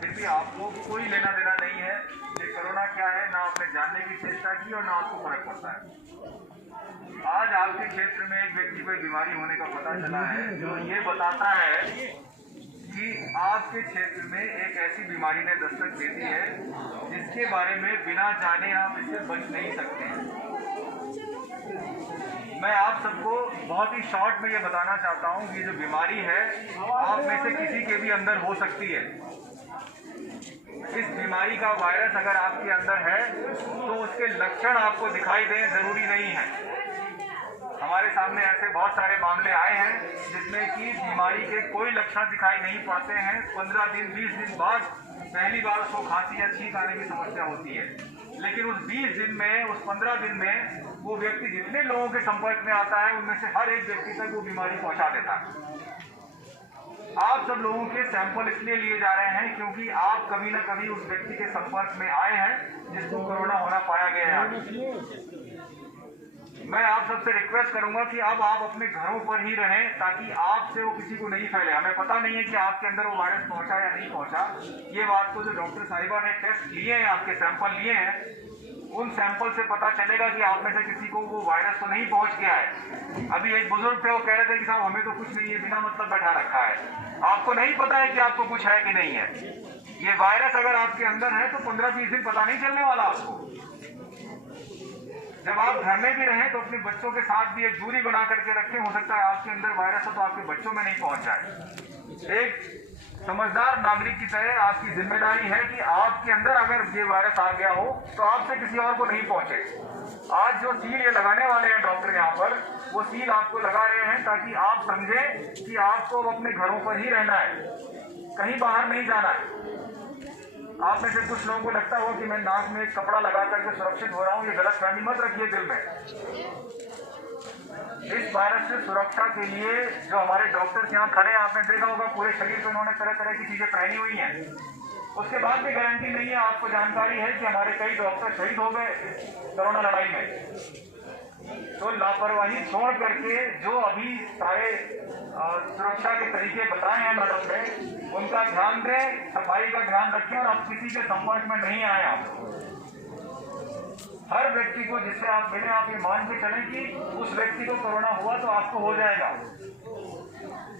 फिर भी आपको कोई लेना देना नहीं है कि कोरोना क्या है, ना आपने जानने की चेष्टा की और ना आपको फर्क पड़ता है। आज आपके क्षेत्र में एक व्यक्ति को बीमारी होने का पता चला है जो ये बताता है कि आपके क्षेत्र में एक ऐसी बीमारी ने दस्तक दे दी है जिसके बारे में बिना जाने आप इससे बच नहीं सकते हैं। मैं आप सबको बहुत ही शॉर्ट में ये बताना चाहता हूँ कि जो बीमारी है आप में से किसी के भी अंदर हो सकती है। इस बीमारी का वायरस अगर आपके अंदर है तो उसके लक्षण आपको दिखाई दें जरूरी नहीं है। हमारे सामने ऐसे बहुत सारे मामले आए हैं जिसमें कि बीमारी के कोई लक्षण दिखाई नहीं पड़ते हैं। 15 दिन 20 दिन बाद पहली बार उसको खांसी या छींक आने की समस्या होती है, लेकिन उस 20 दिन में, उस 15 दिन में वो व्यक्ति जितने लोगों के संपर्क में आता है उनमें से हर एक व्यक्ति तक वो बीमारी पहुंचा देता है। आप सब लोगों के सैंपल इसलिए लिए जा रहे हैं क्योंकि आप कभी न कभी उस व्यक्ति के संपर्क में आए हैं जिसको कोरोना होना पाया गया है। मैं आप सबसे रिक्वेस्ट करूंगा कि अब आप अपने घरों पर ही रहें ताकि आपसे वो किसी को नहीं फैले। हमें पता नहीं है कि आपके अंदर वो वायरस पहुंचा या नहीं पहुंचा। ये बात को जो डॉक्टर साहिबा ने टेस्ट लिए हैं, आपके सैंपल लिए हैं, उन सैंपल से पता चलेगा कि आप में से किसी को वो वायरस तो नहीं पहुंच गया है। अभी एक बुजुर्ग थे, वो कह रहे थे कि साहब हमें तो कुछ नहीं है, बिना मतलब बैठा रखा है। आपको नहीं पता है कि आपको कुछ है कि नहीं है। ये वायरस अगर आपके अंदर है तो 15-20 दिन पता नहीं चलने वाला आपको। जब आप घर में भी रहें तो अपने बच्चों के साथ भी एक दूरी बना करके रखें। हो सकता है आपके अंदर वायरस हो तो आपके बच्चों में नहीं पहुंच जाए। एक समझदार नागरिक की तरह आपकी जिम्मेदारी है कि आपके अंदर अगर ये वायरस आ गया हो तो आपसे किसी और को नहीं पहुंचे। आज जो सील ये लगाने वाले हैं डॉक्टर यहाँ पर, वो सील आपको लगा रहे हैं ताकि आप समझें कि आपको अपने घरों पर ही रहना है, कहीं बाहर नहीं जाना है। आप में से कुछ लोगों को लगता होगा कि मैं नाक में एक कपड़ा लगा करके सुरक्षित हो रहा हूँ। ये गलतफहमी मत रखिए दिल में। इस वायरस से सुरक्षा के लिए जो हमारे डॉक्टर्स यहाँ खड़े हैं, आपने देखा होगा पूरे शरीर पे उन्होंने तरह तरह की चीजें पहनी हुई हैं। उसके बाद भी गारंटी नहीं है। आपको जानकारी है कि हमारे कई डॉक्टर शहीद हो गए कोरोना लड़ाई में। तो लापरवाही छोड़ करके जो अभी सारे सुरक्षा के तरीके बताए हैं मैडम ने, उनका ध्यान दें, सफाई का ध्यान रखें और आप किसी के संपर्क में नहीं आए। आप हर व्यक्ति को जिससे आप मिले, आप ये मान के चलें कि उस व्यक्ति को कोरोना हुआ तो आपको हो जाएगा।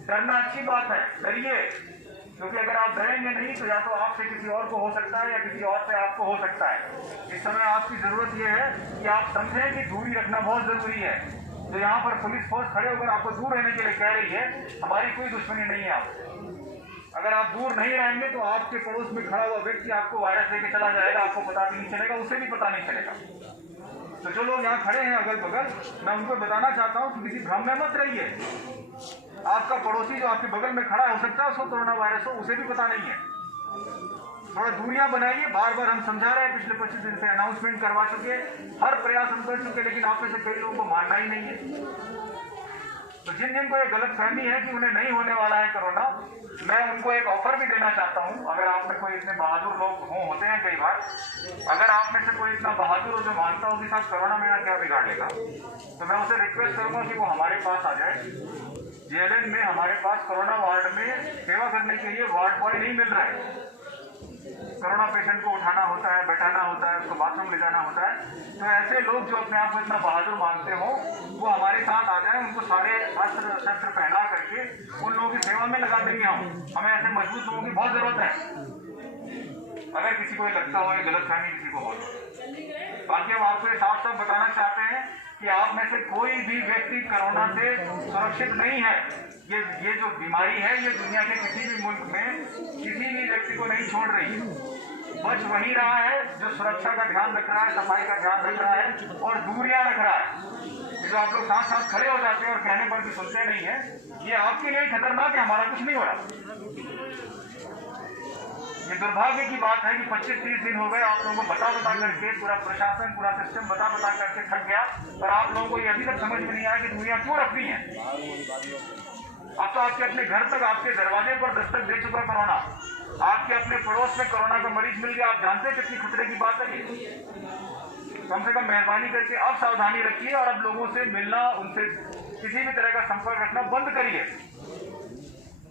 डरना अच्छी बात है, डरिए, क्योंकि अगर आप डरेंगे नहीं तो या तो आपसे किसी और को हो सकता है या किसी और से आपको हो सकता है। इस समय आपकी जरूरत यह है कि आप समझें कि दूरी रखना बहुत जरूरी है। जो यहाँ पर पुलिस फोर्स खड़े होकर आपको दूर रहने के लिए कह रही है, हमारी कोई दुश्मनी नहीं है आपसे। अगर आप दूर नहीं रहेंगे तो आपके पड़ोस में खड़ा हुआ व्यक्ति आपको वायरस लेके चला जाएगा, आपको पता भी नहीं चलेगा, उसे भी पता नहीं चलेगा। तो जो लोग यहाँ खड़े हैं अगल बगल, मैं उनको बताना चाहता हूँ कि किसी भ्रम में मत रहिए। आपका पड़ोसी जो आपके बगल में खड़ा हो सकता है उसको कोरोना वायरस हो, उसे भी पता नहीं है। थोड़ा दूरियां बनाइए। बार बार हम समझा रहे हैं, पिछले 25 दिन से अनाउंसमेंट करवा चुके, हर प्रयास हम कर चुके, लेकिन आप में से कई लोगों को मानना ही नहीं है। तो जिन जिनको ये गलत फहमी है कि उन्हें नहीं होने वाला है कोरोना, मैं उनको एक ऑफर भी देना चाहता हूं। अगर आप में कोई इतने बहादुर लोग होते हैं कई बार, अगर आप में से कोई इतना बहादुर हो जो मानता हो कि साहब कोरोना मेरा क्या बिगाड़ लेगा, तो मैं उसे रिक्वेस्ट करूंगा कि वो हमारे पास आ जाए। जेएलएन में हमारे पास कोरोना वार्ड में सेवा करने के लिए वार्ड बॉय नहीं मिल रहा है। कोरोना पेशेंट को उठाना होता है, बैठाना होता है, उसको बाथरूम ले जाना होता है। तो ऐसे लोग जो अपने आप को इतना बहादुर मानते हो, वो हमारे साथ आ जाए। उनको सारे अस्त्र शस्त्र पहना करके उन लोगों की सेवा में लगा देंगे हमें ऐसे मजबूत लोगों की बहुत जरूरत है। अगर किसी को लगता हो ये गलतफहमी किसी को हो, बाकी हम आपको साफ साफ बताना चाहते हैं कि आप में से कोई भी व्यक्ति कोरोना से सुरक्षित नहीं है। ये जो बीमारी है ये दुनिया के किसी भी मुल्क में किसी भी व्यक्ति को नहीं छोड़ रही है। बच वही रहा है जो सुरक्षा का ध्यान रख रहा है, सफाई का ध्यान रख रहा है और दूरियां रख रहा है। जो आप लोग साथ साथ खड़े हो जाते हैं और कहने पर भी सुनते नहीं है, ये आपके लिए खतरनाक है, हमारा कुछ नहीं हो रहा। ये दुर्भाग्य की बात है कि 25-30 दिन हो गए आप लोगों को बता करके, पूरा प्रशासन, पूरा सिस्टम बता करके थक गया, और आप लोगों को ये अभी तक समझ में नहीं आया कि दुनिया क्यों रखनी है। अब तो आपके अपने घर तक, आपके दरवाजे पर दस्तक दे चुका कोरोना। आपके अपने पड़ोस में कोरोना का मरीज मिल गया। आप जानते हैं कितनी खतरे की बात है ये। कम से कम मेहरबानी करके अब सावधानी रखिए और अब लोगों से मिलना, उनसे किसी भी तरह का संपर्क रखना बंद करिए।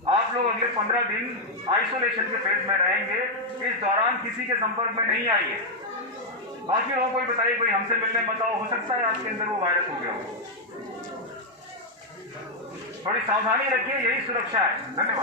आप लोग अगले 15 दिन आइसोलेशन के फेज में रहेंगे। इस दौरान किसी के संपर्क में नहीं आइए। बाकी लोगों को भी बताइए, कोई हमसे मिलने बताओ, हो सकता है आपके अंदर वो वायरस हो गया हो। थोड़ी सावधानी रखिए, यही सुरक्षा है। धन्यवाद।